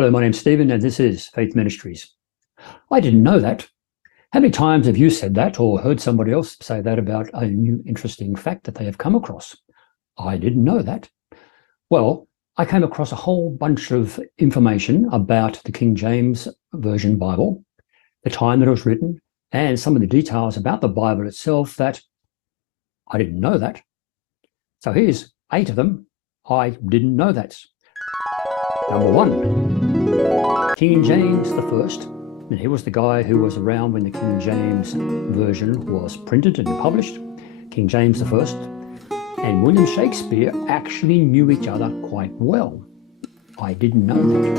Hello, my name's Stephen, and this is Faith Ministries. I didn't know that. How many times have you said that or heard somebody else say that about a new interesting fact that they have come across? I didn't know that. Well, I came across a whole bunch of information about the King James Version Bible, the time that it was written, and some of the details about the Bible itself that I didn't know that. So here's 8 of them. I didn't know that. Number 1, King James I. And he was the guy who was around when the King James Version was printed and published. King James I and William Shakespeare actually knew each other quite well. I didn't know that.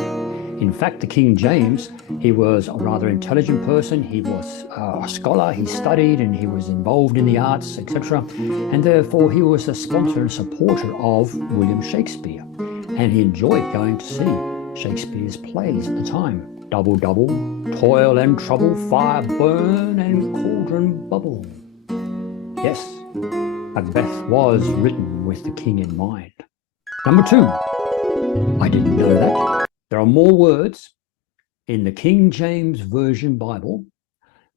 In fact, the King James, he was a rather intelligent person. He was a scholar. He studied and he was involved in the arts, etc. And therefore, he was a sponsor and supporter of William Shakespeare. And he enjoyed going to see Shakespeare's plays at the time. Double, double, toil and trouble, fire burn and cauldron bubble. Yes, Macbeth was written with the king in mind. Number 2, I didn't know that. There are more words in the King James Version Bible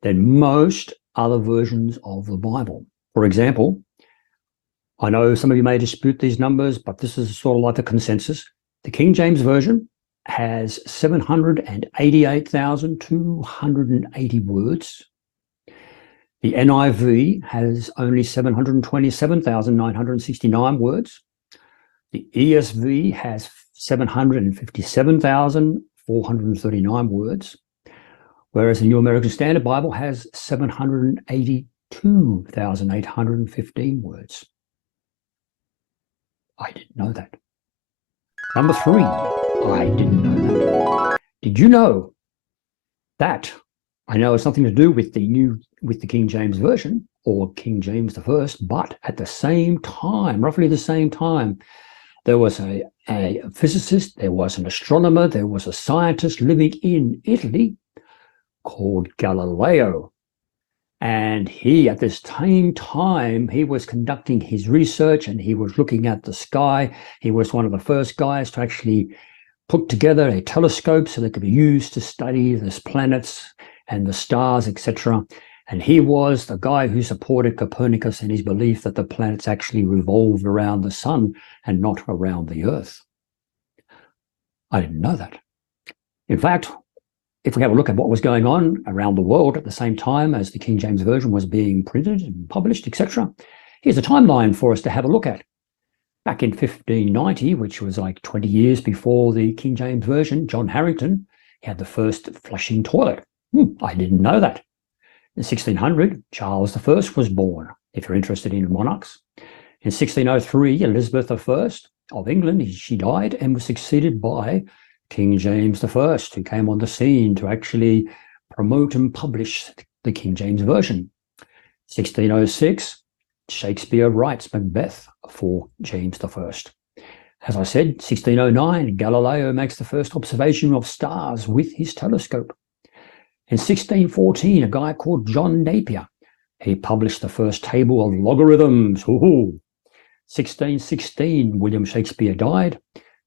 than most other versions of the Bible. For example, I know some of you may dispute these numbers, but this is sort of like the consensus. The King James Version has 788,280 words. The NIV has only 727,969 words. The ESV has 757,439 words, whereas the New American Standard Bible has 782,815 words. I didn't know that. Number 3, I didn't know that. Did you know that? I know it's nothing to do with the King James Version or King James I, but at the same time, roughly the same time, there was a physicist, there was an astronomer, there was a scientist living in Italy called Galileo. And he, at this same time, he was conducting his research and he was looking at the sky. He was one of the first guys to actually put together a telescope so that could be used to study the planets and the stars, etc. And he was the guy who supported Copernicus in his belief that the planets actually revolved around the sun and not around the earth. I didn't know that. In fact, if we have a look at what was going on around the world at the same time as the King James Version was being printed and published, etc., here's a timeline for us to have a look at. Back in 1590, which was like 20 years before the King James Version, John Harrington had the first flushing toilet. I didn't know that. In 1600, Charles I was born, if you're interested in monarchs. In 1603, Elizabeth I of England, she died and was succeeded by King James I, who came on the scene to actually promote and publish the King James Version. 1606, Shakespeare writes Macbeth for James I. As I said, 1609, Galileo makes the first observation of stars with his telescope. In 1614, a guy called John Napier, he published the first table of logarithms. 1616, William Shakespeare died.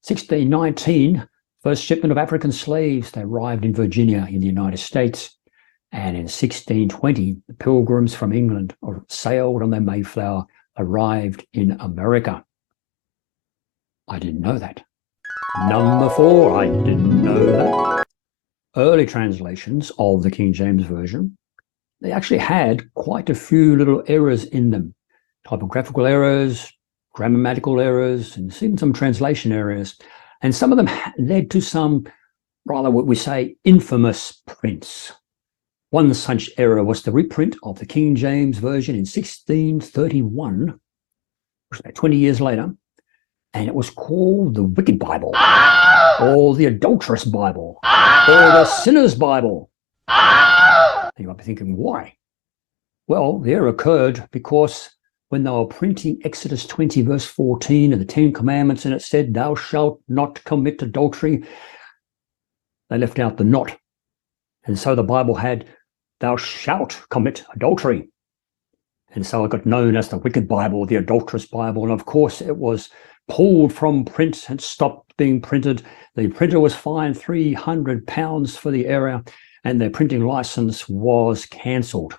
1619, first shipment of African slaves, they arrived in Virginia in the United States. And in 1620, the pilgrims from England sailed on the Mayflower, arrived in America. I didn't know that. Number 4, I didn't know that. Early translations of the King James Version, they actually had quite a few little errors in them. Typographical errors, grammatical errors, and even some translation errors. And some of them led to some, rather what we say, infamous prints. One such error was the reprint of the King James Version in 1631, which was about 20 years later, and it was called the Wicked Bible, or the Adulterous Bible, or the Sinner's Bible. And you might be thinking, why? Well, the error occurred because when they were printing Exodus 20, verse 14, and the 10 Commandments, and it said, "Thou shalt not commit adultery," they left out the "not." And so the Bible had, "Thou shalt commit adultery." And so it got known as the Wicked Bible, the Adulterous Bible. And of course, it was pulled from print and stopped being printed. The printer was fined £300 for the error, and their printing license was cancelled.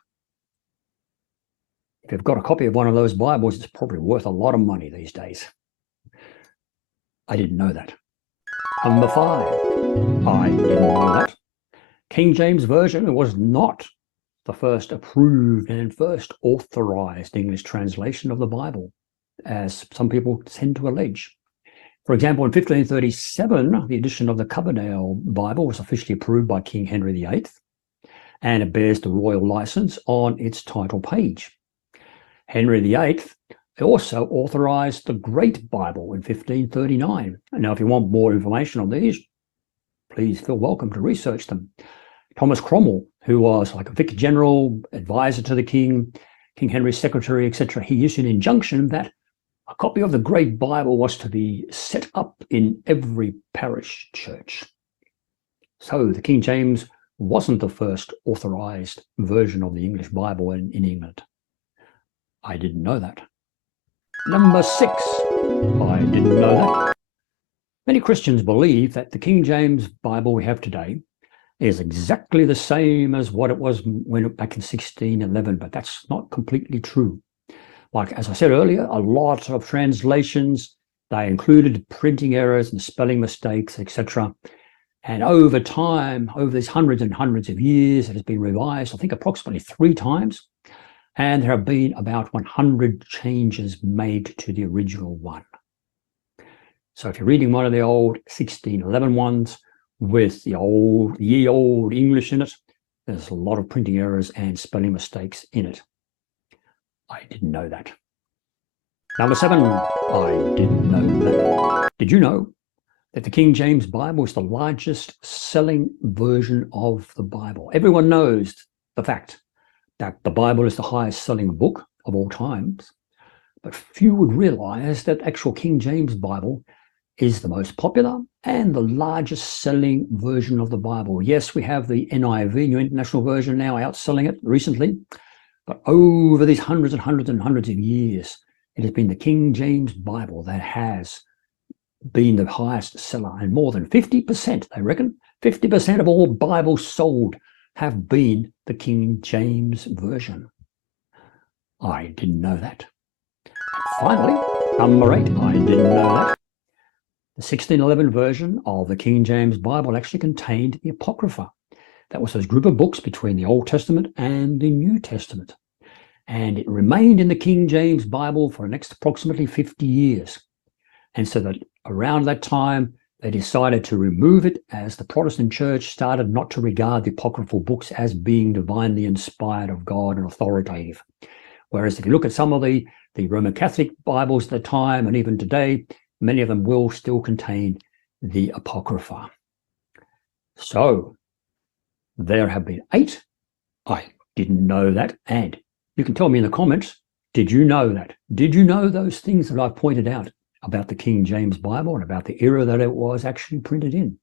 If you've got a copy of one of those Bibles, it's probably worth a lot of money these days. I didn't know that. Number 5, I didn't know that. King James Version was not the first approved and first authorized English translation of the Bible, as some people tend to allege. For example, in 1537, the edition of the Coverdale Bible was officially approved by King Henry VIII, and it bears the royal license on its title page. Henry VIII also authorized the Great Bible in 1539. Now, if you want more information on these, please feel welcome to research them. Thomas Cromwell, who was like a vicar general, advisor to the king, King Henry's secretary, etc., he issued an injunction that a copy of the Great Bible was to be set up in every parish church. So the King James wasn't the first authorized version of the English Bible in England. I didn't know that. Number 6, I didn't know that. Many Christians believe that the King James Bible we have today is exactly the same as what it was back in 1611, but that's not completely true. Like, as I said earlier, a lot of translations, they included printing errors and spelling mistakes, etc. And over time, over these hundreds and hundreds of years, it has been revised, I think approximately 3 times. And there have been about 100 changes made to the original one. So if you're reading one of the old 1611 ones with the ye old English in it, there's a lot of printing errors and spelling mistakes in it. I didn't know that. Number 7, I didn't know that. Did you know that the King James Bible is the largest selling version of the Bible? Everyone knows the fact that the Bible is the highest selling book of all times, but few would realize that actual King James Bible is the most popular and the largest selling version of the Bible. Yes, we have the NIV, New International Version, now outselling it recently, but over these hundreds and hundreds and hundreds of years, it has been the King James Bible that has been the highest seller, and more than 50%, they reckon, 50% of all Bibles sold have been the King James Version. I didn't know that. And finally, number 8, I didn't know that. The 1611 version of the King James Bible actually contained the Apocrypha. That was those group of books between the Old Testament and the New Testament. And it remained in the King James Bible for the next approximately 50 years. And so that around that time, they decided to remove it as the Protestant church started not to regard the apocryphal books as being divinely inspired of God and authoritative. Whereas if you look at some of the Roman Catholic Bibles at the time, and even today, many of them will still contain the Apocrypha. So there have been 8. I didn't know that. And you can tell me in the comments, did you know that? Did you know those things that I've pointed out about the King James Bible and about the era that it was actually printed in?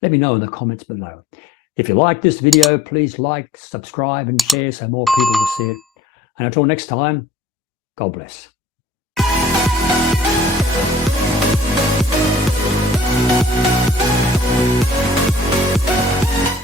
Let me know in the comments below. If you like this video, please like, subscribe, and share so more people will see it. And until next time, God bless.